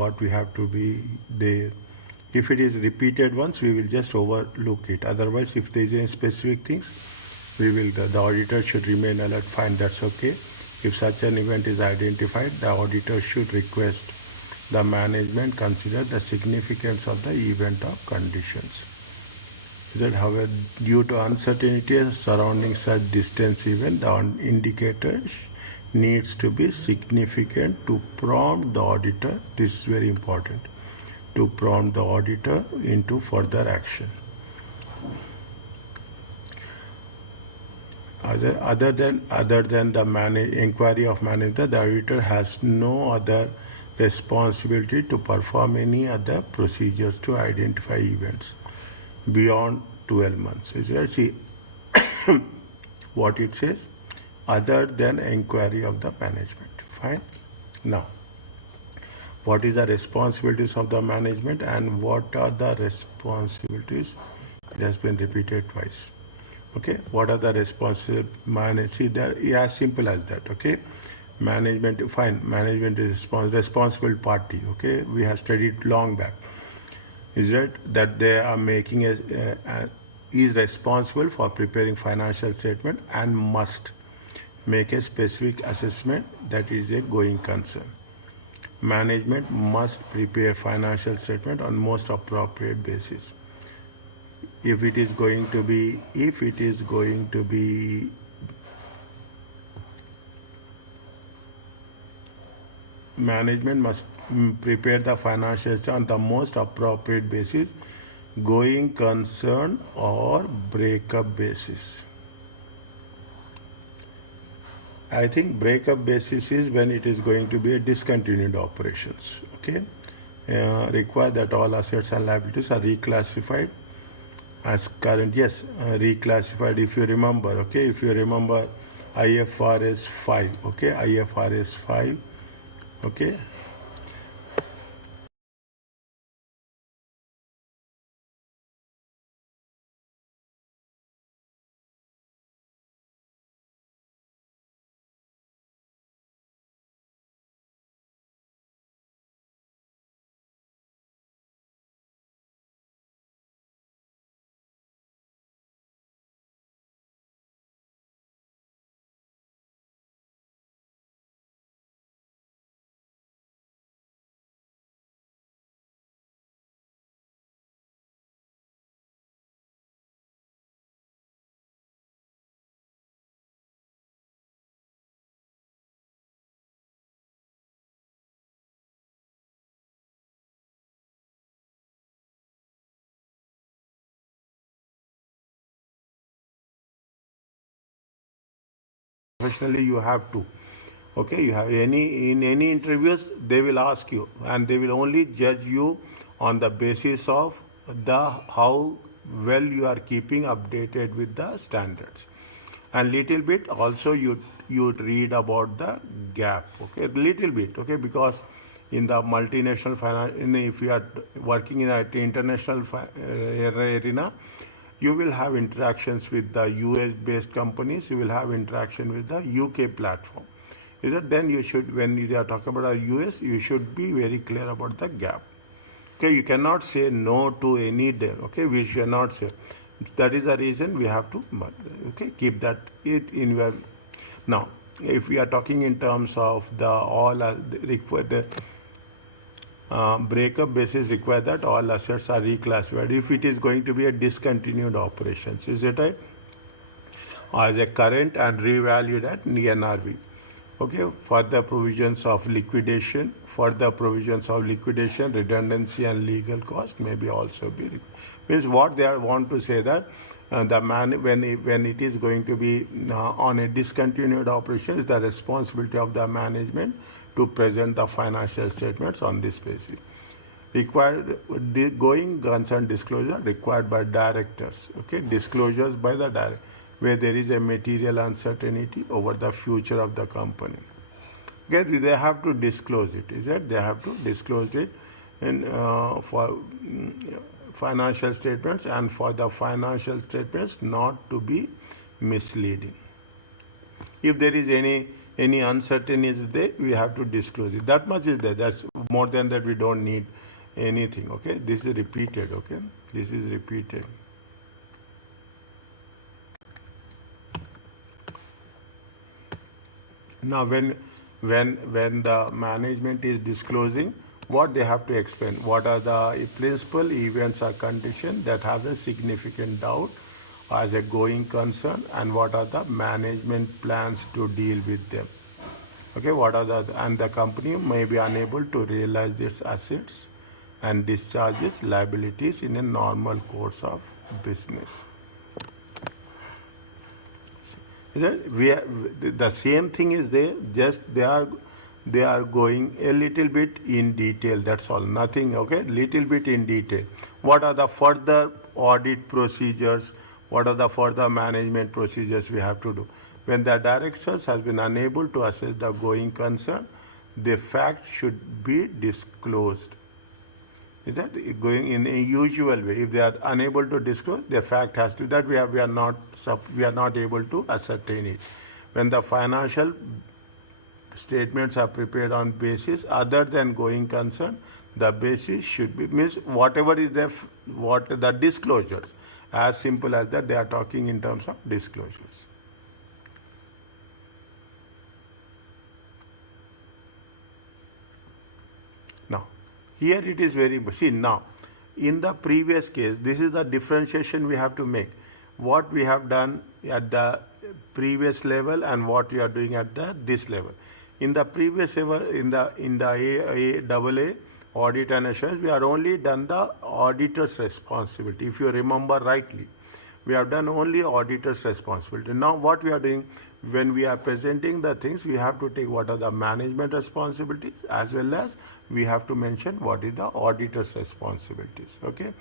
what we have to be there. If it is repeated once, we will just overlook it. Otherwise, if there is any specific things, the auditor should remain alert. Fine, that's okay. If such an event is identified, the auditor should request the management consider the significance of the event or conditions. That, however, due to uncertainty surrounding such distance event, the indicator needs to be significant to prompt the auditor. This is very important, to prompt the auditor into further action. Other than the inquiry of manager, the auditor has no other responsibility to perform any other procedures to identify events beyond 12 months. Is that, see what it says? Other than inquiry of the management. Fine. Now, what is the responsibilities of the management and what are the responsibilities? It has been repeated twice. Okay, what are the responsibilities? See, they're as simple as that. Okay, management, fine, management is responsible party. Okay, we have studied long back. Is that they are making is responsible for preparing financial statement and must make a specific assessment that is a going concern. Management must prepare financial statement on most appropriate basis. If it is going to be management must prepare the financial statement on the most appropriate basis, going concern or breakup basis. I think breakup basis is when it is going to be a discontinued operations. Okay, require that all assets and liabilities are reclassified as current. Yes, reclassified. If you remember, okay, if you remember IFRS 5. Okay, IFRS 5. Okay. Professionally, you have to. Okay, you have in any interviews they will ask you, and they will only judge you on the basis of how well you are keeping updated with the standards, and little bit also you read about the gap. Okay, little bit. Okay, because in the multinational finance, if you are working in an international arena, you will have interactions with the US based companies, you will have interaction with the UK platform. Is that then you should, when you are talking about the US, you should be very clear about the gap. Okay, you cannot say no to any day. Okay, we should not say. That is the reason we have to, okay, keep that it in your. Now, if we are talking in terms of the all required. Breakup basis require that all assets are reclassified if it is going to be a discontinued operations. Is it right? As a current and revalued at NRV. Okay, further provisions of liquidation, redundancy and legal cost may be also be. Means what they want to say that when it is going to be on a discontinued operation, is the responsibility of the management to present the financial statements on this basis. Required going concern disclosure required by directors. Okay, disclosures by the director where there is a material uncertainty over the future of the company. Okay, they have to disclose it. Is that they have to disclose it in for financial statements, and for the financial statements not to be misleading. If there is any uncertainty there, we have to disclose it. That much is there. That's More than that, we don't need anything. Okay, this is repeated. Okay, this is repeated. Now, when the management is disclosing, what they have to explain, what are the principal events or conditions that have a significant doubt as a going concern, and what are the management plans to deal with them. Okay, what are the company may be unable to realize its assets and discharge its liabilities in a normal course of business. Is it? The same thing is there, just they are going a little bit in detail, that's all, nothing. Okay, little bit in detail. What are the further audit procedures, what are the further management procedures we have to do? When the directors has been unable to assess the going concern, the fact should be disclosed. Is that going in a usual way? If they are unable to disclose, the fact has to that we are not able to ascertain it. When the financial statements are prepared on basis other than going concern, the basis should be means whatever is there, what the disclosures. As simple as that, they are talking in terms of disclosures. Now, here it is very, see now, in the previous case, this is the differentiation we have to make. What we have done at the previous level and what we are doing at this level. In the previous level, in the AAA, audit and assurance, we are only done the auditor's responsibility. If you remember rightly, we have done only auditor's responsibility. Now what we are doing, when we are presenting the things, we have to take what are the management responsibilities, as well as we have to mention what is the auditor's responsibilities. Okay,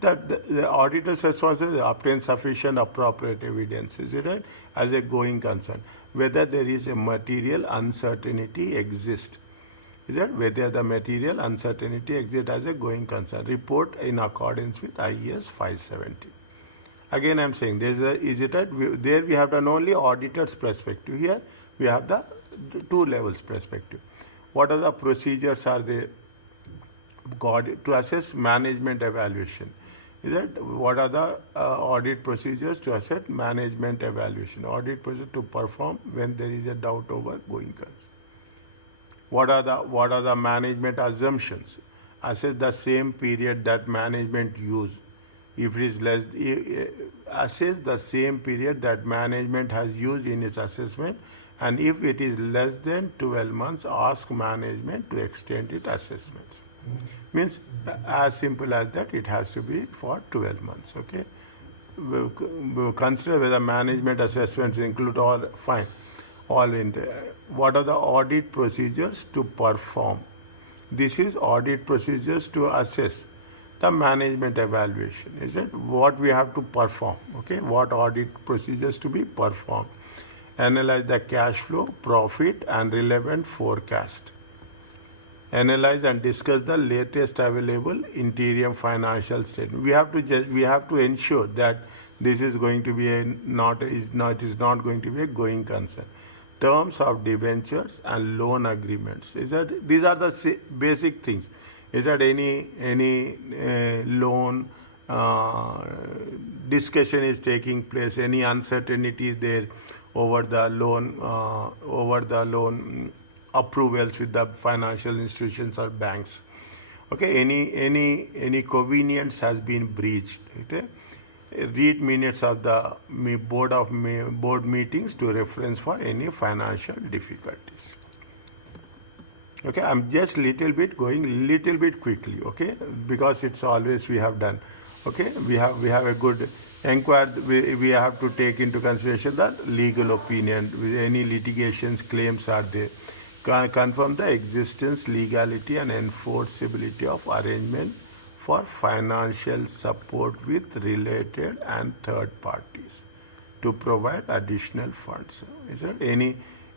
the auditor's responsibility is obtain sufficient appropriate evidence, is it right, as a going concern, whether there is a material uncertainty exists. Is that whether the material uncertainty exists as a going concern. Report in accordance with IES 570. Again, I am saying is it right? There we have done only auditor's perspective. Here we have the two levels perspective. What are the procedures are they to assess management evaluation? Is that what are the audit procedures to assess management evaluation? Audit procedure to perform when there is a doubt over going concern. What are the management assumptions? Assess the same period that management used. If it is less, assess the same period that management has used in its assessment, and if it is less than 12 months, ask management to extend its assessments. Means as simple as that, it has to be for 12 months. Okay, we'll consider whether management assessments include all, fine. All in there. What are the audit procedures to perform? This is audit procedures to assess the management evaluation. Is it what we have to perform? Okay, what audit procedures to be performed? Analyze the cash flow, profit, and relevant forecast. Analyze and discuss the latest available interim financial statement. We have to ensure that this is going to be not going to be a going concern. Terms of debentures and loan agreements. Is that these are the basic things. Is that any loan discussion is taking place? Any uncertainty is there over the loan approvals with the financial institutions or banks? Okay, any convenience has been breached. Okay? Read minutes of the board meetings to reference for any financial difficulties. Okay, I'm just going little bit quickly. Okay, because it's always we have done. Okay, we have a good inquiry. We have to take into consideration that legal opinion. Any litigations claims are there. Confirm the existence, legality, and enforceability of arrangement for financial support with related and third parties to provide additional funds. Is there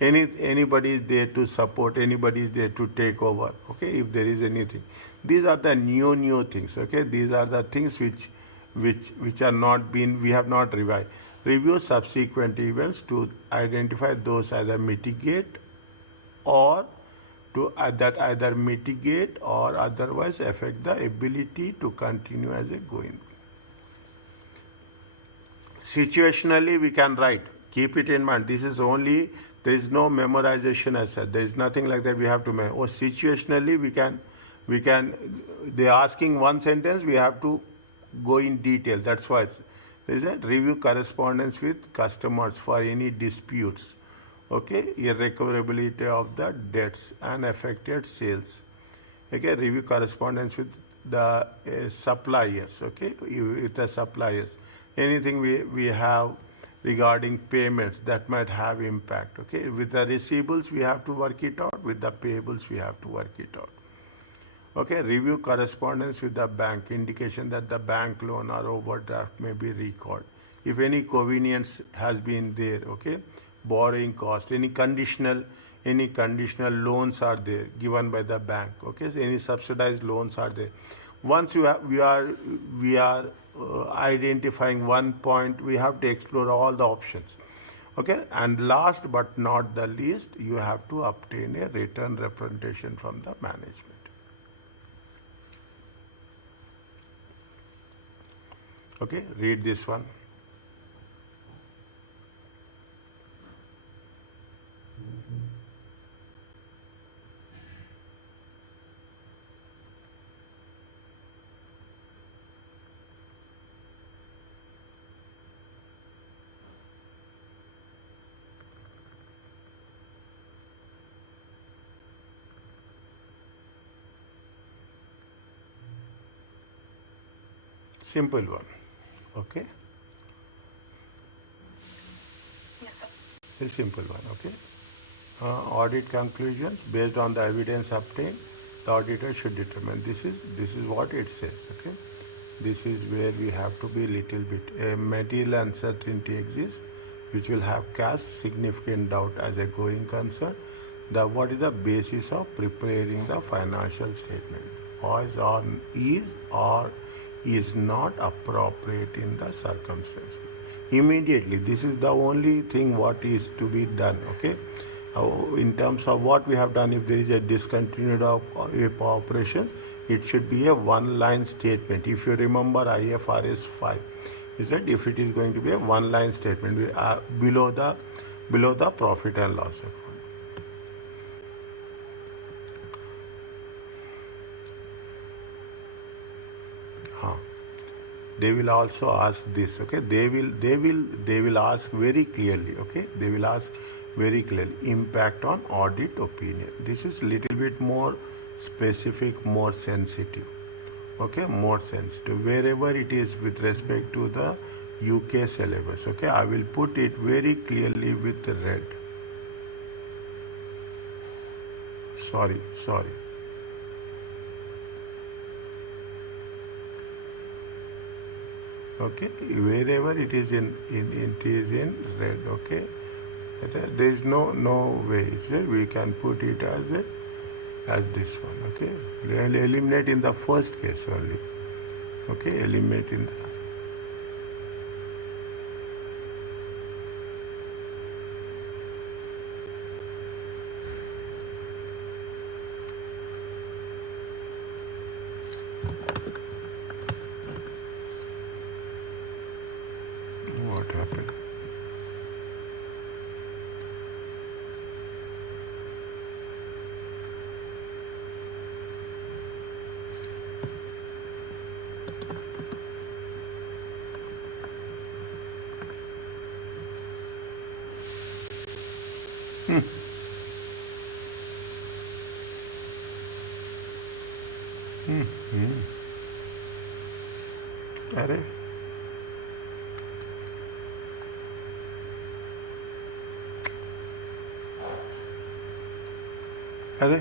anybody is there to support, anybody is there to take over? Okay, if there is anything, these are the new things. Okay, these are the things which are not been, we have not revised. Review subsequent events to identify those either mitigate or to that either mitigate or otherwise affect the ability to continue as a going. Situationally, we can write. Keep it in mind. This is only, there is no memorization as such. There is nothing like that we have to memorize. Or situationally, we can, they are asking one sentence, we have to go in detail. That's why there is a review correspondence with customers for any disputes. Okay, irrecoverability of the debts and affected sales. Okay, review correspondence with the suppliers. Okay, with the suppliers. Anything we have regarding payments that might have impact. Okay, with the receivables we have to work it out. With the payables we have to work it out. Okay, review correspondence with the bank, indication that the bank loan or overdraft may be recalled. If any convenience has been there, okay, borrowing cost, any conditional loans are there given by the bank, okay, so any subsidized loans are there. Once we are identifying one point, we have to explore all the options. Okay, and last but not the least, you have to obtain a written representation from the management. Okay, read this one. Simple one. Okay. Yes, sir. It's a simple one. Okay. Audit conclusions based on the evidence obtained, the auditor should determine. This is what it says. Okay. This is where we have to be little bit. Material uncertainty exists, which will have cast significant doubt as a going concern. What is the basis of preparing the financial statement? Is not appropriate in the circumstances. Immediately, this is the only thing what is to be done. Okay, in terms of what we have done, if there is a discontinued operation, it should be a one-line statement. If you remember IFRS 5, is that if it is going to be a one-line statement, we are below the profit and loss account. They will also ask this. Okay, they will ask very clearly. Okay, they will ask very clearly impact on audit opinion. This is little bit more specific, more sensitive. Okay, more sensitive wherever it is with respect to the UK syllabus. Okay, I will put it very clearly with red. Sorry. Okay, wherever it is in red. Okay, there is no way. We can put it as this one. Okay, we will eliminate in the first case only. Okay, eliminate in the what happened. अरे अरे